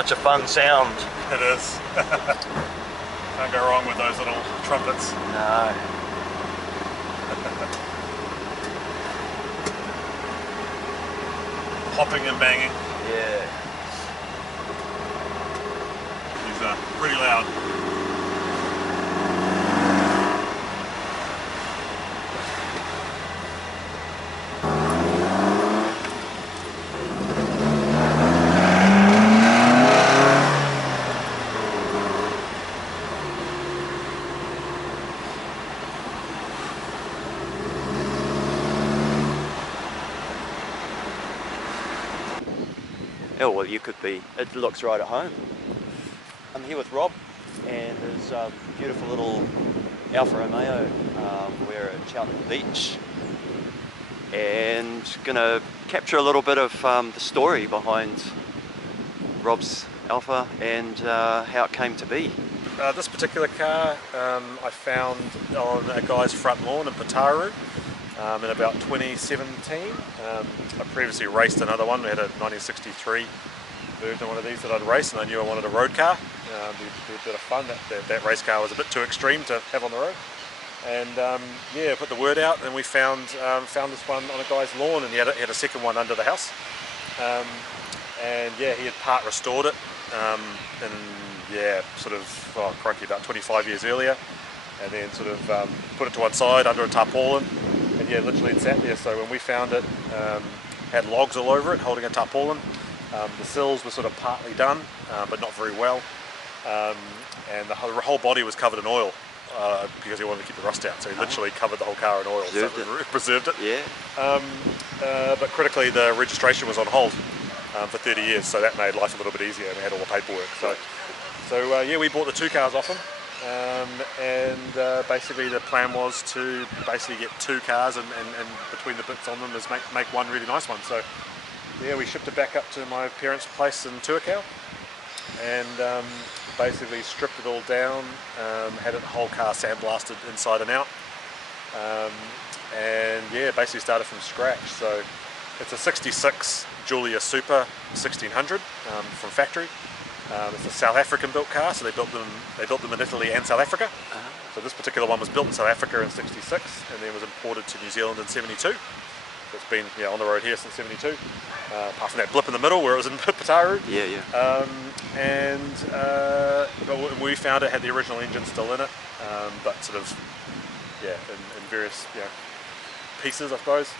such a fun sound. It is. Can't go wrong with those little trumpets. No. Hopping and banging. Yeah. These are pretty loud. Oh, well, you could be. It looks right at home. I'm here with Rob and his beautiful little Alfa Romeo. We're at Cheltenham Beach and gonna capture a little bit of the story behind Rob's Alfa and how it came to be. This particular car I found on a guy's front lawn in Pataru in about 2017. I previously raced another one. We had a 1963 version of one of these that I'd raced, and I knew I wanted a road car. It'd be a bit of fun. That race car was a bit too extreme to have on the road. And yeah, put the word out, and we found this one on a guy's lawn, and he had a second one under the house. And yeah, he had part restored it, and yeah, sort of, oh crikey, about 25 years earlier, and then sort of put it to one side under a tarpaulin, and yeah, literally it sat there. So when we found it, had logs all over it, holding a tarpaulin. The sills were sort of partly done, but not very well, and the whole body was covered in oil because he wanted to keep the rust out. So he literally covered the whole car in oil, preserved it. Yeah. But critically, the registration was on hold for 30 years, so that made life a little bit easier, and we had all the paperwork. So yeah, we bought the two cars off him, and basically the plan was to basically get two cars, and between the bits on them is make one really nice one. So yeah, we shipped it back up to my parents' place in Tuakau, and basically stripped it all down, had the whole car sandblasted inside and out, and yeah, basically started from scratch. So it's a 66 Giulia Super 1600 from factory. It's a South African built car, so they built them in Italy and South Africa. So this particular one was built in South Africa in 66 and then was imported to New Zealand in 72. So it's been on the road here since 72, apart from that blip in the middle where it was in Pataru. But when we found it, had the original engine still in it, but sort of in various pieces, I suppose.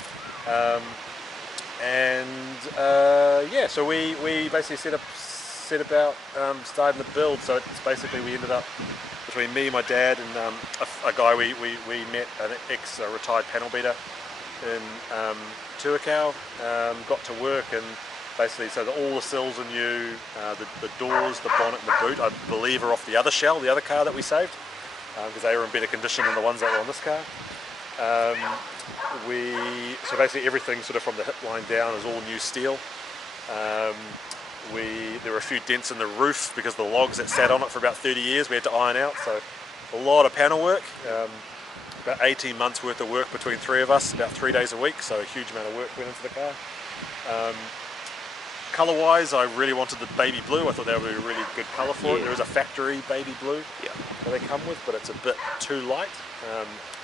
Yeah, so we basically set about starting the build. So it's basically, we ended up, between me, my dad, and a guy we met, an ex-retired panel beater in Tuakau, got to work, and basically, so that all the sills are new, the doors, the bonnet and the boot, I believe, are off the other shell, the other car that we saved, because they were in better condition than the ones that were on this car. So basically everything sort of from the hip line down is all new steel. There were a few dents in the roof because the logs that sat on it for about 30 years we had to iron out, so a lot of panel work, about 18 months worth of work between three of us, about 3 days a week, so a huge amount of work went into the car. Colour wise, I really wanted the baby blue. I thought that would be a really good colour for it. There is a factory baby blue that they come with, but it's a bit too light.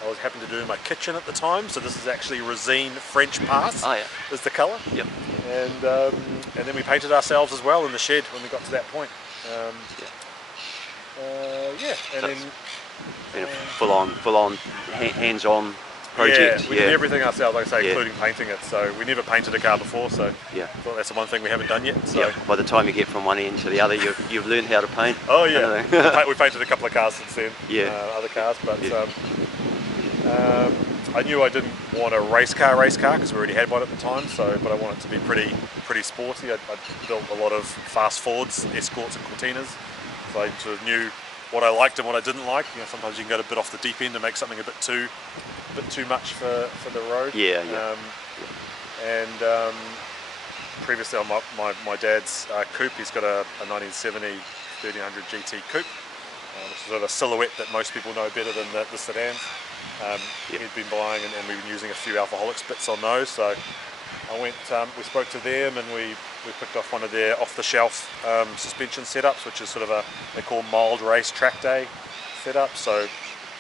I was happened to do in my kitchen at the time, so this is actually Resine French Pass is the colour. And then we painted ourselves as well in the shed when we got to that point. And then been a full-on hands-on project. Yeah, we did everything ourselves, like I say, including painting it. So we never painted a car before, so I thought that's the one thing we haven't done yet. So by the time you get from one end to the other, you've learned how to paint. Oh yeah, we painted a couple of cars since then. Other cars, but I knew I didn't want a race car because we already had one at the time. So, but I wanted it to be pretty sporty. I built a lot of fast Fords, Escorts, and Cortinas, so I sort of knew what I liked and what I didn't like. Sometimes you can go a bit off the deep end and make something a bit too much for the road. Previously on my dad's coupe, he's got a 1970 1300 GT coupe, which is sort of a silhouette that most people know better than the sedans. He'd been buying, and we've been using a few Alfaholics bits on those. So We spoke to them, and we picked off one of their off-the-shelf suspension setups, which is sort of they call mild race track day setup. So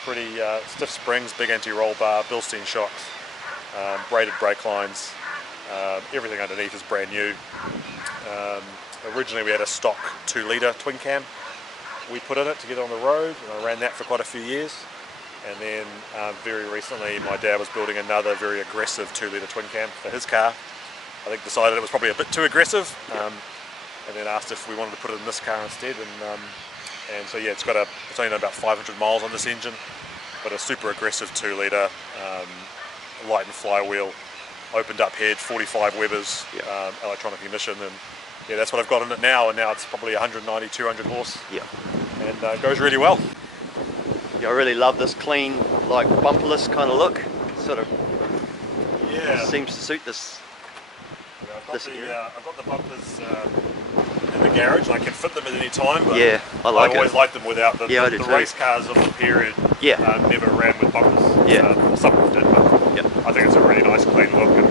pretty stiff springs, big anti-roll bar, Bilstein shocks, braided brake lines. Everything underneath is brand new. Originally we had a stock 2-litre twin cam we put in it to get on the road, and I ran that for quite a few years. And then very recently my dad was building another very aggressive 2-litre twin cam for his car. I think decided it was probably a bit too aggressive, and then asked if we wanted to put it in this car instead. And so yeah, it's only about 500 miles on this engine, but a super aggressive 2-litre, light and flywheel, opened up head, 45 Webers, electronic ignition, and yeah, that's what I've got in it now. And now it's probably 190, 200 horse. Yeah. And it goes really well. Yeah, I really love this clean, like bumperless kind of look. Sort of seems to suit this. Yeah, I've got the bumpers in the garage, and I can fit them at any time. But yeah, I always liked them without the I do too. race cars of the period. Never ran with bumpers. Yeah. Some of them did, but I think it's a really nice clean look. And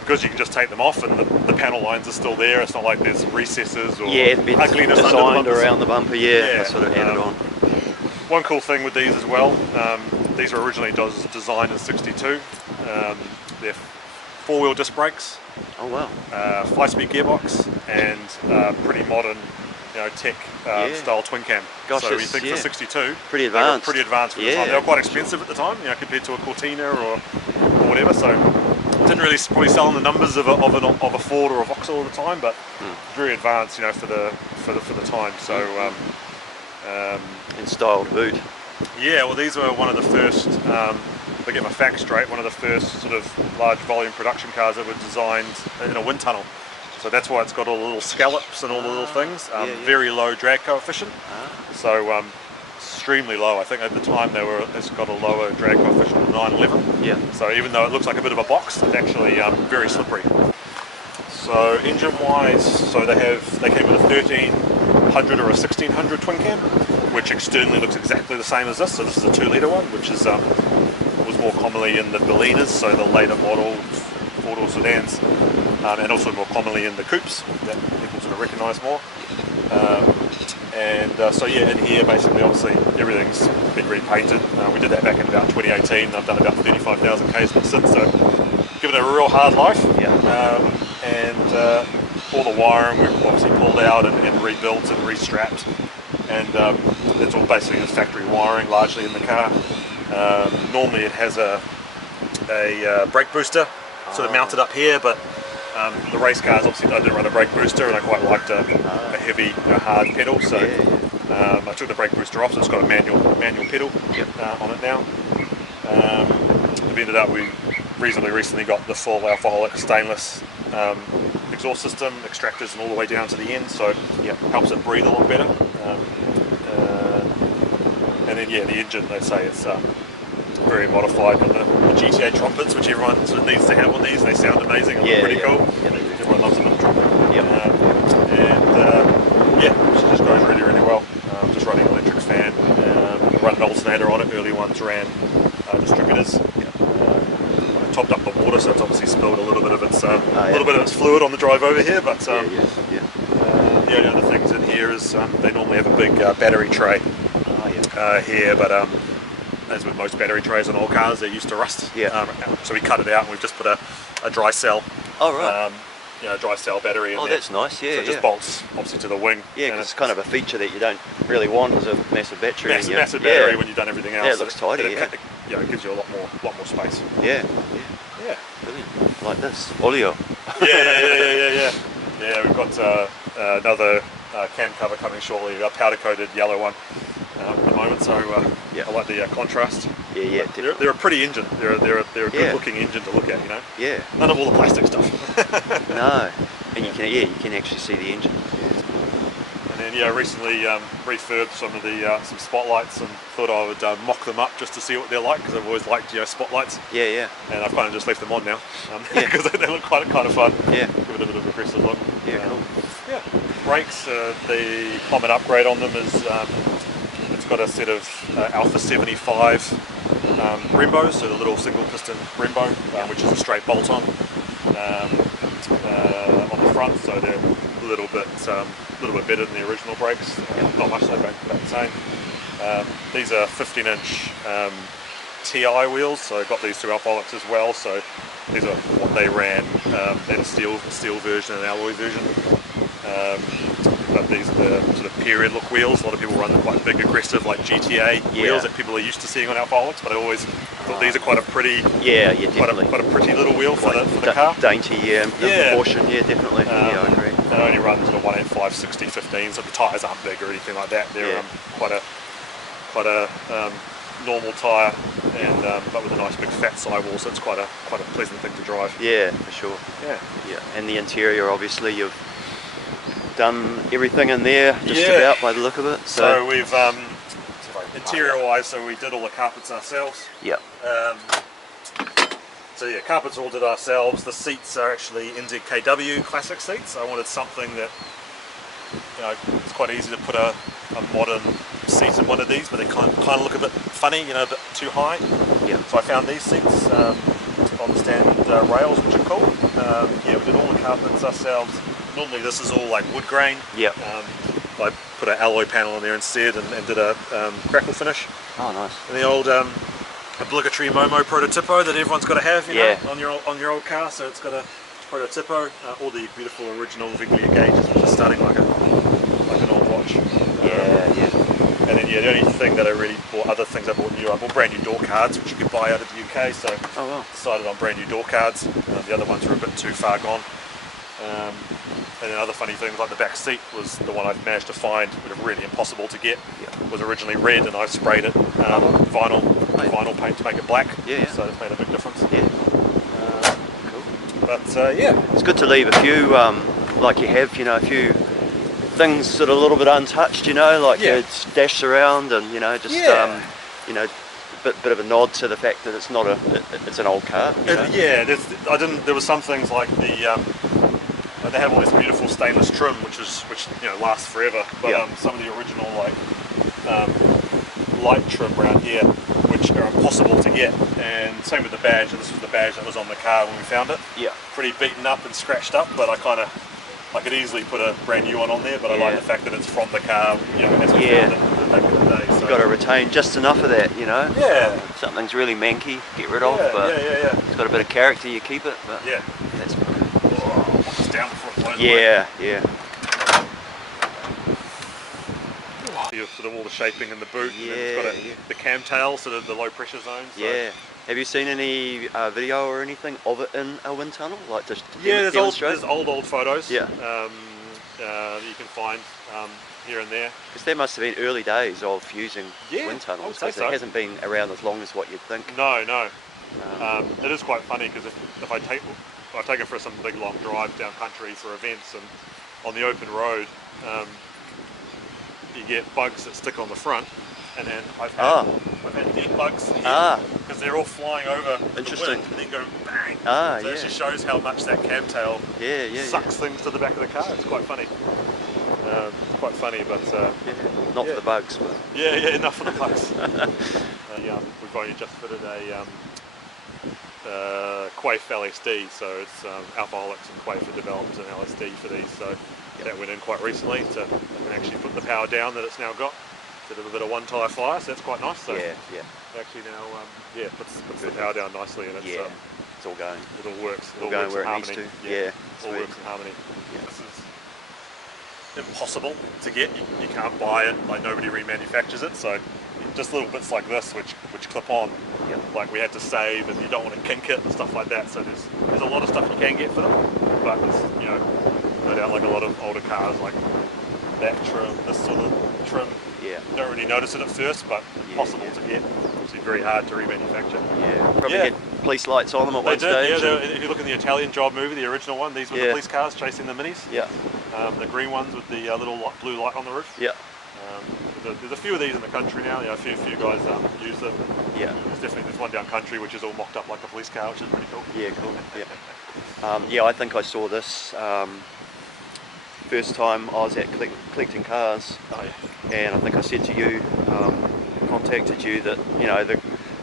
because you can just take them off, and the panel lines are still there. It's not like there's recesses or ugliness designed under the around the bumper. I sort of added on. One cool thing with these as well, these were originally designed in '62. They're 4-wheel disc brakes. Oh wow. 5-speed gearbox, and pretty modern, tech style twin cam. Gosh, so you think for '62, pretty advanced. Pretty advanced for the time. They were quite expensive at the time, compared to a Cortina or whatever. So didn't really probably sell in the numbers of a Ford or a Vauxhall at the time, but very advanced, for the time. So in style to boot. Yeah, well, these were one of the first. To get my facts straight, one of the first sort of large volume production cars that were designed in a wind tunnel. So that's why it's got all the little scallops and all the little things. Very low drag coefficient. So extremely low. I think at the time it's got a lower drag coefficient than 911. Yeah. So even though it looks like a bit of a box, it's actually very slippery. So engine-wise, they came with a 1300 or a 1600 twin cam, which externally looks exactly the same as this. So this is a 2-litre one, which is was more commonly in the Berliners, so the later model 4-door sedans, and also more commonly in the coupes that people sort of recognise more. So in here basically obviously everything's been repainted. We did that back in about 2018. I've done about 35,000 k's since, so given it a real hard life. All the wiring we've obviously pulled out and rebuilt and restrapped, and it's all basically just factory wiring largely in the car. Normally it has a brake booster sort of mounted up here, but the race cars obviously I didn't run a brake booster, and I quite liked a heavy, hard pedal, so I took the brake booster off, so it's got a manual pedal on it now. We reasonably recently got the full alcoholic stainless exhaust system, extractors, and all the way down to the end, so helps it breathe a lot better. And then the engine, they say it's very modified on the GTA trumpets, which everyone sort of needs to have on these. They sound amazing and look pretty cool. Everyone loves a little trumpet. It just goes really, really well. Just running an electric fan, run an alternator on it. Early ones ran distributors. I topped up the water, so it's obviously spilled a little bit of its fluid on the drive over here. But the only other things in here is they normally have a big battery tray here, but as with most battery trays on all cars, they're used to rust. So we cut it out, and we've just put a dry cell. Dry cell battery in there. That's nice. So it just bolts obviously to the wing. Because it's kind of a feature that you don't really want as a massive battery. Massive battery when you've done everything else. It looks tidy. It gives you a lot more space. Yeah. Brilliant. Like this audio. Yeah, we've got another cam cover coming shortly, a powder coated yellow one. At the moment, so I like the contrast. They're a pretty engine. They're a good looking engine to look at, None of all the plastic stuff. No, and you can actually see the engine. And then recently refurbed some spotlights, and thought I would mock them up just to see what they're like, because I've always liked spotlights. And I've kind of just left them on now because they look kind of fun. Give it a bit of an aggressive look. Cool. Brakes, the common upgrade on them is. It's got a set of Alfa 75 Brembos, so the little single piston Brembo, which is a straight bolt on the front, so they're a little bit better than the original brakes. Not much so, about the same. These are 15-inch TI wheels, so I got these through Alfa Romeo as well. So these are what they ran. They had a steel version and an alloy version. But these are the sort of period look wheels. A lot of people run the quite big, aggressive, like GTA wheels that people are used to seeing on Alfa Romeo. But I always thought these are quite a pretty, definitely. quite a pretty little wheel for the car. Dainty, in proportion. Yeah, definitely. I agree. It only runs sort of 185, 60, 15, so the tyres aren't big or anything like that. They're quite a normal tyre, and but with a nice big fat sidewall, so it's quite a pleasant thing to drive. Yeah, for sure. Yeah. And the interior, obviously, you've done everything in there, just about by the look of it. So we've interior-wise, so we did all the carpets ourselves. Yeah. So yeah, carpets all did ourselves. The seats are actually NZKW classic seats. I wanted something that, it's quite easy to put a modern seat in one of these, but they kind of look a bit funny, a bit too high. Yeah. So I found these seats on the stand rails, which are cool. We did all the carpets ourselves. Normally this is all like wood grain. Yeah. I put an alloy panel in there instead and did a crackle finish. Oh, nice. And the old obligatory Momo prototypo that everyone's got to have, on your old car. So it's got a prototypo, all the beautiful original Viglia gauges, which is starting like an old watch. And then the only thing that I really bought, other things I bought brand new door cards, which you could buy out of the UK. So decided on brand new door cards. The other ones were a bit too far gone. And then other funny things, like the back seat was the one I managed to find, but really impossible to get. It was originally red, and I sprayed it vinyl paint to make it black. So it's made a big difference. Cool. But it's good to leave a few, like you have, a few things sort of a little bit untouched, like it's dashed around, and bit of a nod to the fact that it's not it's an old car. There was some things like they have all this beautiful stainless trim, which lasts forever. But some of the original light trim around here, which are impossible to get. And same with the badge. This was the badge that was on the car when we found it. Pretty beaten up and scratched up, but I could easily put a brand new one on there. But I like the fact that it's from the car. As we found it back in the day. So. You've got to retain just enough of that, If something's really manky, get rid of. But it's got a bit of character, you keep it. But that's good. Down before it blows away. Sort of all the shaping in the boot. And it's got the cam tail, sort of the low pressure zone. So. Have you seen any video or anything of it in a wind tunnel, like to there's demonstrate? old photos. You can find here and there. Because that must have been early days of using wind tunnels. Because it hasn't been around as long as what you'd think. No. It is quite funny because if I take it for some big long drive down country for events, and on the open road, you get bugs that stick on the front, and then I've had dead bugs because they're all flying over the wind and then go bang. So it just shows how much that cam tail sucks things to the back of the car. It's quite funny. But not for the bugs. But. Enough for the bugs. We've only just fitted a Quaif LSD, so it's Alfa Romeo and Quaif have developed an LSD for these, so that went in quite recently to actually put the power down that it's now got, to do a bit of one tyre flyer, so that's quite nice. So actually now puts the power down nicely, and it's all going. It all works. It all going where it needs to. It all works in harmony. This is impossible to get. You can't buy it. Like, nobody remanufactures it. So just little bits like this, which clip on. Like, we had to save, and you don't want to kink it and stuff like that. So there's a lot of stuff you can get for them, but no doubt, like a lot of older cars, like that trim, this sort of trim. You don't really notice it at first, but impossible to get. Obviously very hard to remanufacture. Probably get police lights on them at one stage. If you look in the Italian Job movie, the original one, these were the police cars chasing the minis. The green ones with the little blue light on the roof. There's a few of these in the country now. A few guys use them. There's one down country which is all mocked up like a police car, which is pretty cool. I think I saw this first time I was at collecting cars, and I think I said to you, contacted you, that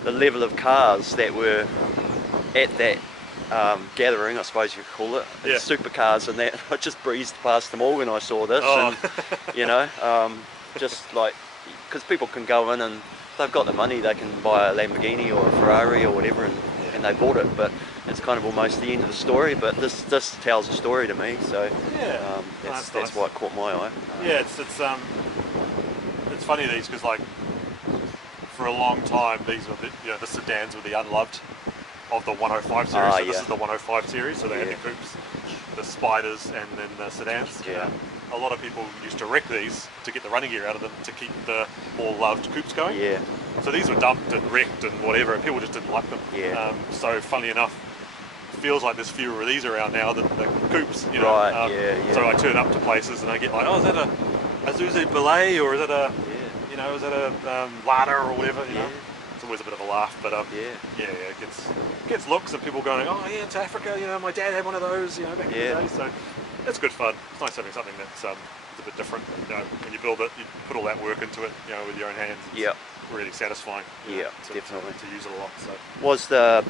the level of cars that were at that gathering, I suppose you could call it, Yeah. supercars and that. I just breezed past them all when I saw this, Oh. and you know, just like, because people can go in and they've got the money, they can buy a Lamborghini or a Ferrari or whatever, and they bought it, but it's kind of almost the end of the story. But this tells a story to me, so Yeah, that's nice. why it caught my eye. Yeah, it's funny these, because like for a long time these were the sedans were the unloved of the 105 series. So this is the 105 series. So they had the coupes, the spiders, and then the sedans. Yeah. A lot of people used to wreck these to get the running gear out of them to keep the more loved coupes going. Yeah. So these were dumped and wrecked and whatever, and people just didn't like them. Yeah. So funnily enough, it feels like there's fewer of these around now than the coupes. You know. Right. Yeah. So I turn up to places and I get like, oh, is that a Isuzu Belay, or is it a is that a Lada or whatever? You know. It's always a bit of a laugh, but it gets looks of people going, oh yeah, it's Africa. You know, my dad had one of those. You know, back in the day. So it's good fun. It's nice having something that's a bit different. You know, when you build it, you put all that work into it. You know, with your own hands. It's really satisfying. Definitely. To use it a lot. So. Was the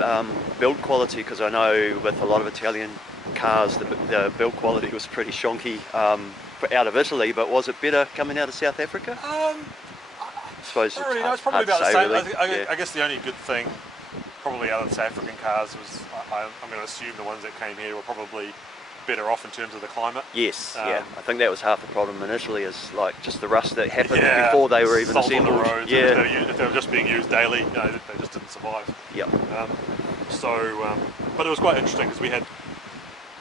build quality, because I know with a lot of Italian cars, the build quality was pretty shonky out of Italy, but was it better coming out of South Africa? I suppose don't really know. It's probably about the say, same. really. I guess the only good thing probably out of the South African cars was, I'm going to assume the ones that came here were probably better off in terms of the climate. Yes, I think that was half the problem initially, is like just the rust that happened before they were even salt assembled. On the roads, if they were just being used daily, you know, they just didn't survive. But it was quite interesting because we had,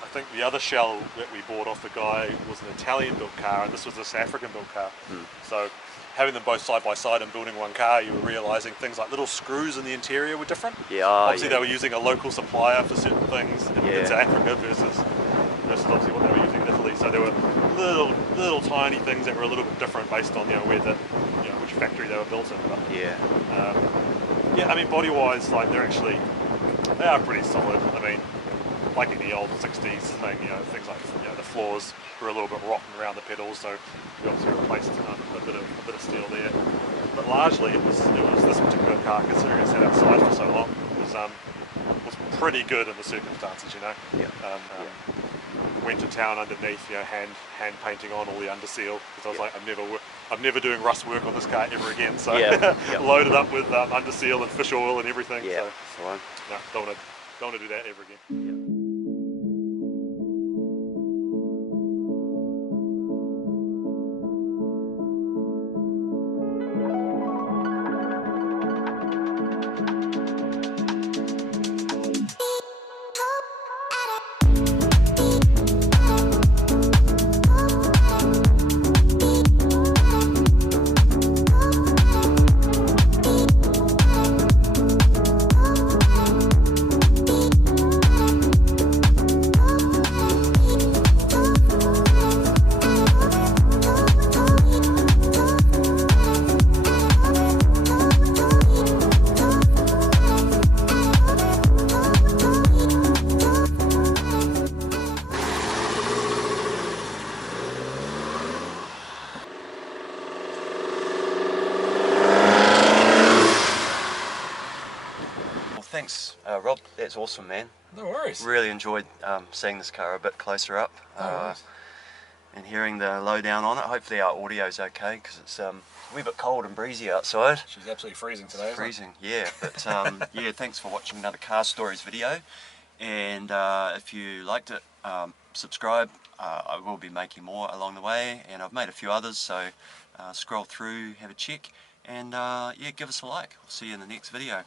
I think the other shell that we bought off the guy was an Italian built car, and this was a South African built car. So having them both side by side and building one car, you were realising things like little screws in the interior were different. Obviously they were using a local supplier for certain things in South Africa versus obviously what they were using in Italy. So there were little tiny things that were a little bit different based on where which factory they were built in. But, I mean, body wise, like they are pretty solid. I mean, like in the old 60s, things like the floors were a little bit rotten around the pedals, so we obviously replaced a bit of steel there. But largely it was this particular car, considering it's had outside for so long, was pretty good in the circumstances, you know. Went to town underneath, hand painting on all the underseal, because I was like, I'm never doing rust work on this car ever again. So loaded up with underseal and fish oil and everything. So no, don't want to do that ever again. Thanks, Rob. That's awesome, man. No worries. Really enjoyed seeing this car a bit closer up and hearing the lowdown on it. Hopefully our audio's okay, because it's a wee bit cold and breezy outside. She's absolutely freezing today. It's freezing, yeah. But thanks for watching another Car Stories video. And if you liked it, subscribe. I will be making more along the way, and I've made a few others, so scroll through, have a check, and give us a like. We'll see you in the next video.